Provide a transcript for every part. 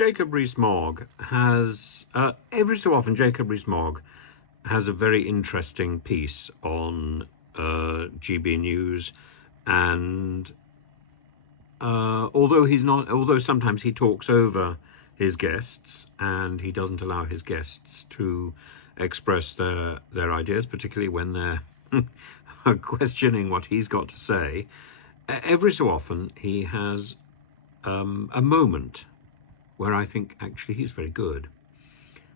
Jacob Rees-Mogg has, every so often, Jacob Rees-Mogg has a very interesting piece on GB News, and although sometimes he talks over his guests and he doesn't allow his guests to express their ideas, particularly when they're questioning what he's got to say, every so often he has a moment where I think actually he's very good.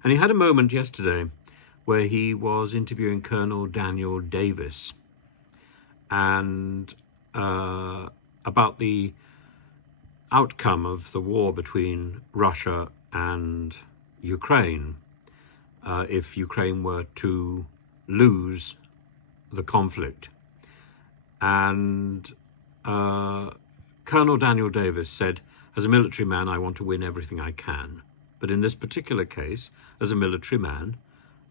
And he had a moment yesterday where he was interviewing Colonel Daniel Davis and about the outcome of the war between Russia and Ukraine, if Ukraine were to lose the conflict. And Colonel Daniel Davis said, as a military man, I want to win everything I can. But in this particular case, as a military man,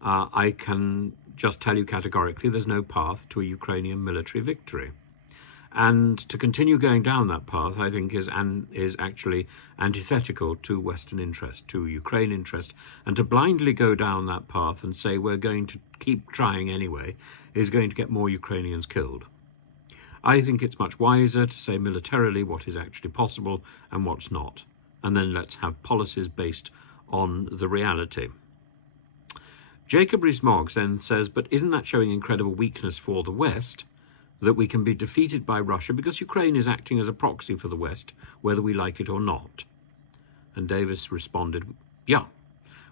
I can just tell you categorically there's no path to a Ukrainian military victory. And to continue going down that path, I think, is actually antithetical to Western interest, to Ukraine interest. And to blindly go down that path and say we're going to keep trying anyway is going to get more Ukrainians killed. I think it's much wiser to say militarily what is actually possible and what's not. And then let's have policies based on the reality. Jacob Rees-Mogg then says, but isn't that showing incredible weakness for the West, that we can be defeated by Russia because Ukraine is acting as a proxy for the West, whether we like it or not? And Davis responded, yeah,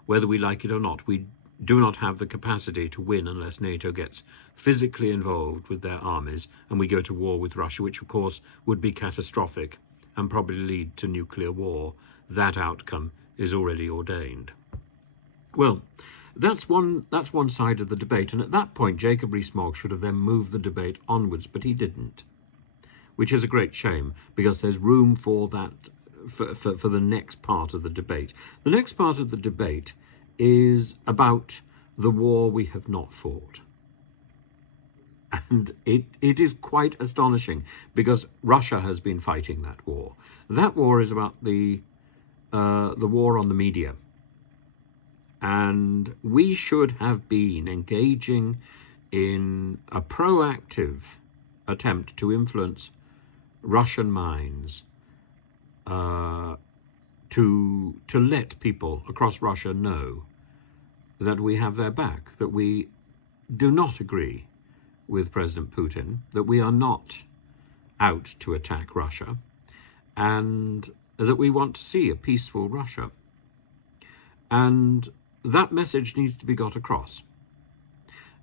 whether we like it or not, we do not have the capacity to win unless NATO gets physically involved with their armies and we go to war with Russia, which of course would be catastrophic and probably lead to nuclear war. That outcome is already ordained. Well, that's one side of the debate, and at that point Jacob Rees-Mogg should have then moved the debate onwards, but he didn't, which is a great shame because there's room for that for the next part of the debate. The next part of the debate is about the war we have not fought. And it is quite astonishing because Russia has been fighting that war. That war is about the war on the media. And we should have been engaging in a proactive attempt to influence Russian minds, to let people across Russia know that we have their back, that we do not agree with President Putin, that we are not out to attack Russia, and that we want to see a peaceful Russia. And that message needs to be got across.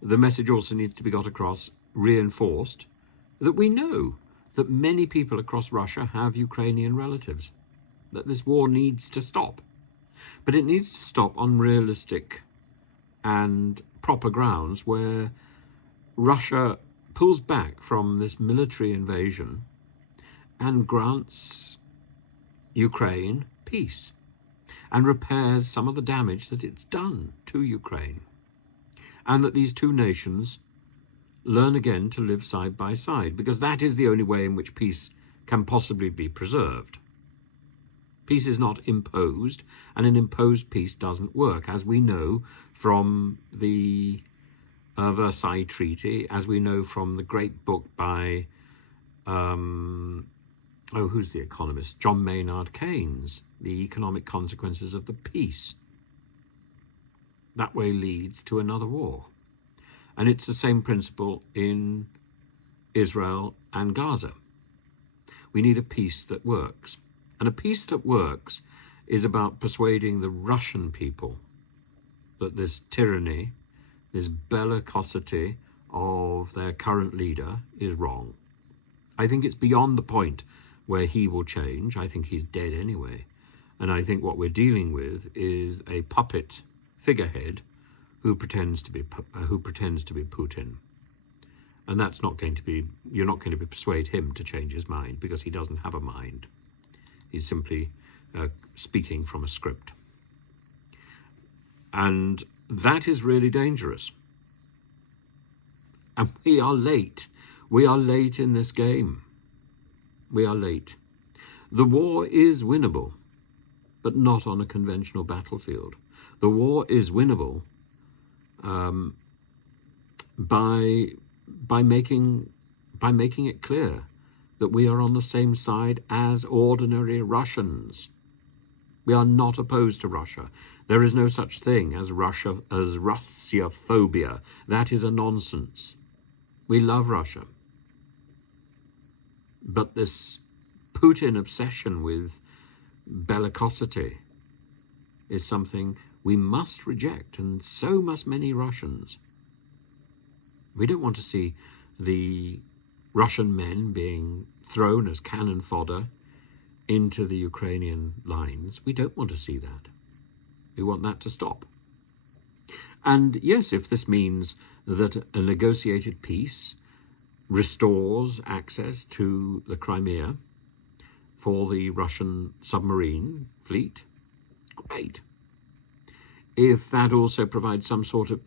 The message also needs to be got across, reinforced, that we know that many people across Russia have Ukrainian relatives, that this war needs to stop. But it needs to stop on realistic and proper grounds where Russia pulls back from this military invasion and grants Ukraine peace and repairs some of the damage that it's done to Ukraine, and that these two nations learn again to live side by side, because that is the only way in which peace can possibly be preserved. Peace is not imposed, and an imposed peace doesn't work, as we know from the Versailles Treaty, as we know from the great book by, who's the economist? John Maynard Keynes, The Economic Consequences of the Peace. That way leads to another war. And it's the same principle in Israel and Gaza. We need a peace that works. And a peace that works is about persuading the Russian people that this tyranny, this bellicosity of their current leader is wrong. I think it's beyond the point where he will change. I think he's dead anyway. And I think what we're dealing with is a puppet figurehead who pretends to be Putin. And that's not going to be, you're not going to persuade him to change his mind, because he doesn't have a mind. He's simply speaking from a script. And that is really dangerous. And we are late. We are late in this game. We are late. The war is winnable. but not on a conventional battlefield. The war is winnable by making it clear that we are on the same side as ordinary Russians. We are not opposed to Russia. There is no such thing as Russiophobia. That is a nonsense. We love Russia. But this Putin obsession with bellicosity is something we must reject, and so must many Russians. We don't want to see the Russian men being thrown as cannon fodder into the Ukrainian lines. We don't want to see that. We want that to stop. And yes, if this means that a negotiated peace restores access to the Crimea for the Russian submarine fleet, great. If that also provides some sort of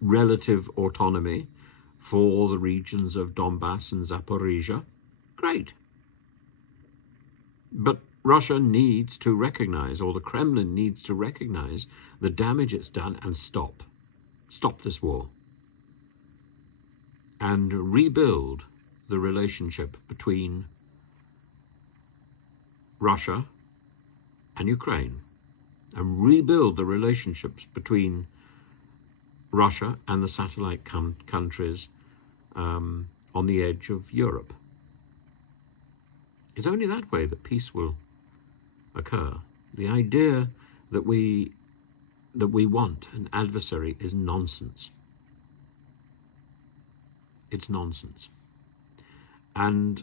relative autonomy for the regions of Donbass and Zaporizhia, great. But Russia needs to recognize, or the Kremlin needs to recognize, the damage it's done and stop this war and rebuild the relationship between Russia and Ukraine, and rebuild the relationships between Russia and the satellite countries on the edge of Europe. It's only that way that peace will occur. The idea that we want an adversary is nonsense. It's nonsense. And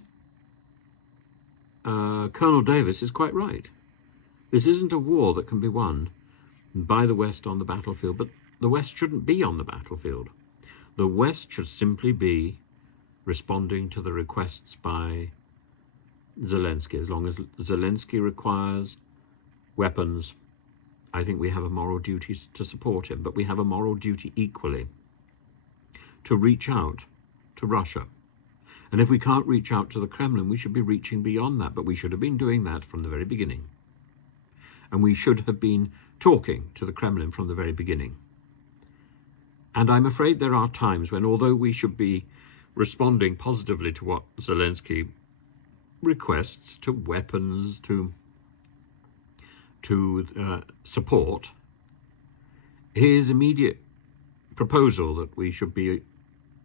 Colonel Davis is quite right. This isn't a war that can be won by the West on the battlefield, but the West shouldn't be on the battlefield. The West should simply be responding to the requests by Zelensky. As long as Zelensky requires weapons, I think we have a moral duty to support him, but we have a moral duty equally to reach out to Russia. And if we can't reach out to the Kremlin, we should be reaching beyond that, but we should have been doing that from the very beginning. And we should have been talking to the Kremlin from the very beginning. And I'm afraid there are times when, although we should be responding positively to what Zelensky requests, to weapons, to support, his immediate proposal that we should be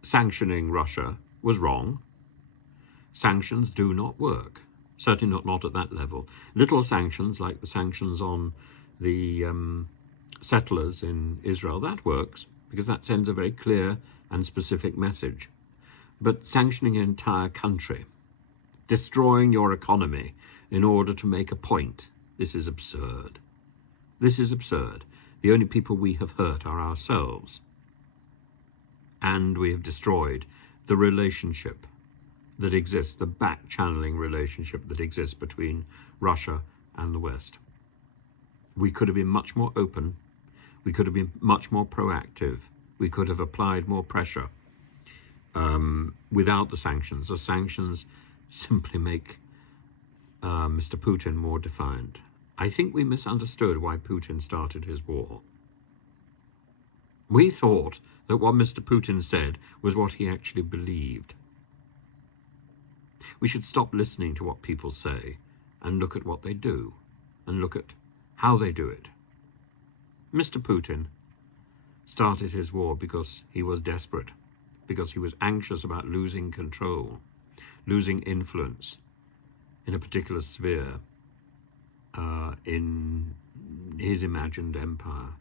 sanctioning Russia was wrong. Sanctions do not work, certainly not at that level. Little sanctions, like the sanctions on the settlers in Israel, that works, because that sends a very clear and specific message. But sanctioning an entire country, destroying your economy in order to make a point, this is absurd. This is absurd. The only people we have hurt are ourselves. And we have destroyed the relationship that exists, the back-channeling relationship that exists between Russia and the West. We could have been much more open. We could have been much more proactive. We could have applied more pressure without the sanctions. The sanctions simply make Mr. Putin more defiant. I think we misunderstood why Putin started his war. We thought that what Mr. Putin said was what he actually believed. We should stop listening to what people say and look at what they do, and look at how they do it. Mr. Putin started his war because he was desperate, because he was anxious about losing control, losing influence in a particular sphere in his imagined empire.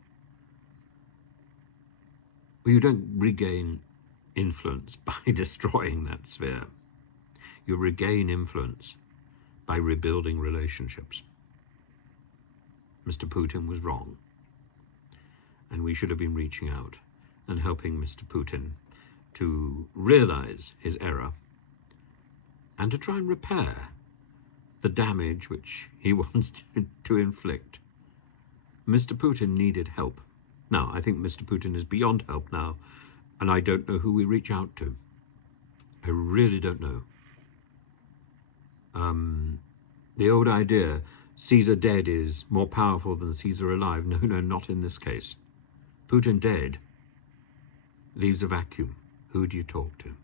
Well, you don't regain influence by destroying that sphere. You regain influence by rebuilding relationships. Mr. Putin was wrong, and we should have been reaching out and helping Mr. Putin to realize his error and to try and repair the damage which he wants to inflict. Mr. Putin needed help. Now, I think Mr. Putin is beyond help now, and I don't know who we reach out to. I really don't know. The old idea Caesar dead is more powerful than Caesar alive. No, no, not in this case. Putin dead leaves a vacuum. Who do you talk to?